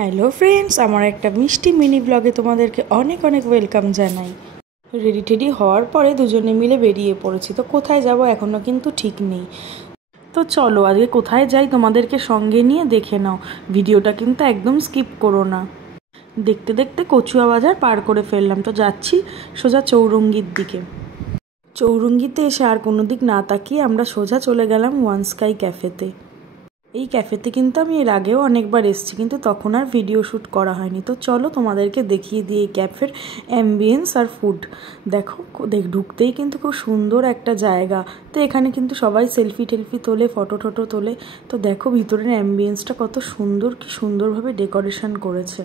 Hello friends, আমার একটা মিষ্টি মিনি ব্লগে তোমাদেরকে অনেক অনেক ওয়েলকাম জানাই। রেডি টেডি হওয়ার পরে দুজনে মিলে বেরিয়ে পড়েছি। তো কোথায় যাব এখনও কিন্তু ঠিক নেই। তো চলো আজকে কোথায় যাই তোমাদেরকে সঙ্গে নিয়ে দেখে নাও। ভিডিওটা কিন্তু একদম স্কিপ করো না। দেখতে দেখতে কচুয়া বাজার পার করে ফেললাম। তো যাচ্ছি সোজা চৌরঙ্গির দিকে। চৌরঙ্গিতে এসে আর কোনো দিক না তাকিয়ে আমরা সোজা চলে গেলাম ওয়ান স্কাই ক্যাফেতে। এই ক্যাফেতে কিন্তু আমি এর আগেও অনেকবার এসেছি, কিন্তু তখন আর ভিডিও শ্যুট করা হয়নি। তো চলো তোমাদেরকে দেখিয়ে দিই এই ক্যাফের অ্যাম্বিয়েন্স আর ফুড। দেখো ঢুকতেই কিন্তু খুব সুন্দর একটা জায়গা। তো এখানে কিন্তু সবাই সেলফি টেলফি তোলে, ফটো টটো তোলে। তো দেখো ভিতরের অ্যাম্বিয়েন্সটা কত সুন্দর, কি সুন্দরভাবে ডেকোরেশন করেছে।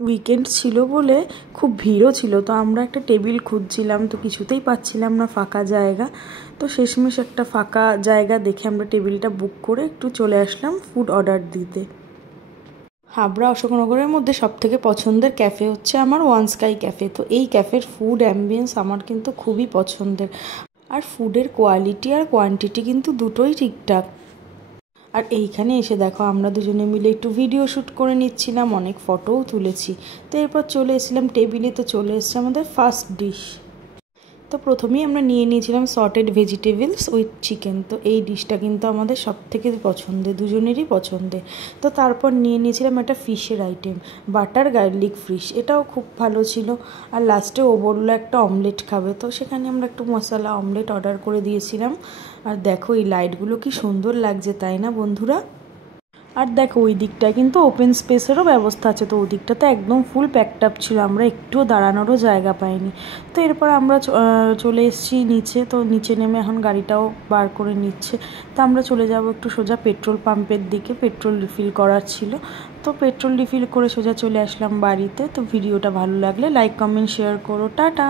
উইকেন্ড ছিল বলে খুব ভিড়ও ছিল। তো আমরা একটা টেবিল খুঁজছিলাম, তো কিছুতেই পাচ্ছিলাম না ফাঁকা জায়গা। তো শেষমেশ একটা ফাঁকা জায়গা দেখে আমরা টেবিলটা বুক করে একটু চলে আসলাম ফুড অর্ডার দিতে। হাবড়া অশোকনগরের মধ্যে সবথেকে পছন্দের ক্যাফে হচ্ছে আমার ওয়ান স্কাই ক্যাফে। তো এই ক্যাফের ফুড অ্যাম্বিয়েন্স আমার কিন্তু খুবই পছন্দের। আর ফুডের কোয়ালিটি আর কোয়ান্টিটি কিন্তু দুটোই ঠিকঠাক। আর এইখানে এসে দেখো আমরা দুজনে মিলে একটু ভিডিও শ্যুট করে নিচ্ছিলাম, অনেক ফটোও তুলেছি। তো এরপর চলে এসেছিলাম টেবিলে। তো চলে এসেছে আমাদের ফার্স্ট ডিশ। তো প্রথমেই আমরা নিয়ে নিয়েছিলাম সর্টেড ভেজিটেবলস উইথ চিকেন। তো এই ডিশটা কিন্তু আমাদের সব থেকে পছন্দের, দুজনেরই পছন্দের। তো তারপর নিয়ে নিয়েছিলাম একটা ফিশের আইটেম, বাটার গার্লিক ফিশ। এটাও খুব ভালো ছিল। আর লাস্টে ও বললো একটা অমলেট খাবে, তো সেখানে আমরা একটু মশলা অমলেট অর্ডার করে দিয়েছিলাম। আর দেখো এই লাইটগুলো কি সুন্দর লাগছে, তাই না বন্ধুরা? আর দেখো ওই দিকটায় কিন্তু ওপেন স্পেসেরও ব্যবস্থা আছে। তো ওই দিকটাতে একদম ফুল প্যাকড আপ ছিল, আমরা একটুও দাঁড়ানোরও জায়গা পাইনি। তো এরপর আমরা চলে এসেছি নিচে। তো নিচে নেমে এখন গাড়িটাও বার করে নিচ্ছে। তো আমরা চলে যাব একটু সোজা পেট্রোল পাম্পের দিকে, পেট্রোল রিফিল করার ছিল। তো পেট্রোল রিফিল করে সোজা চলে আসলাম বাড়িতে। তো ভিডিওটা ভালো লাগলে লাইক কমেন্ট শেয়ার করো। টাটা।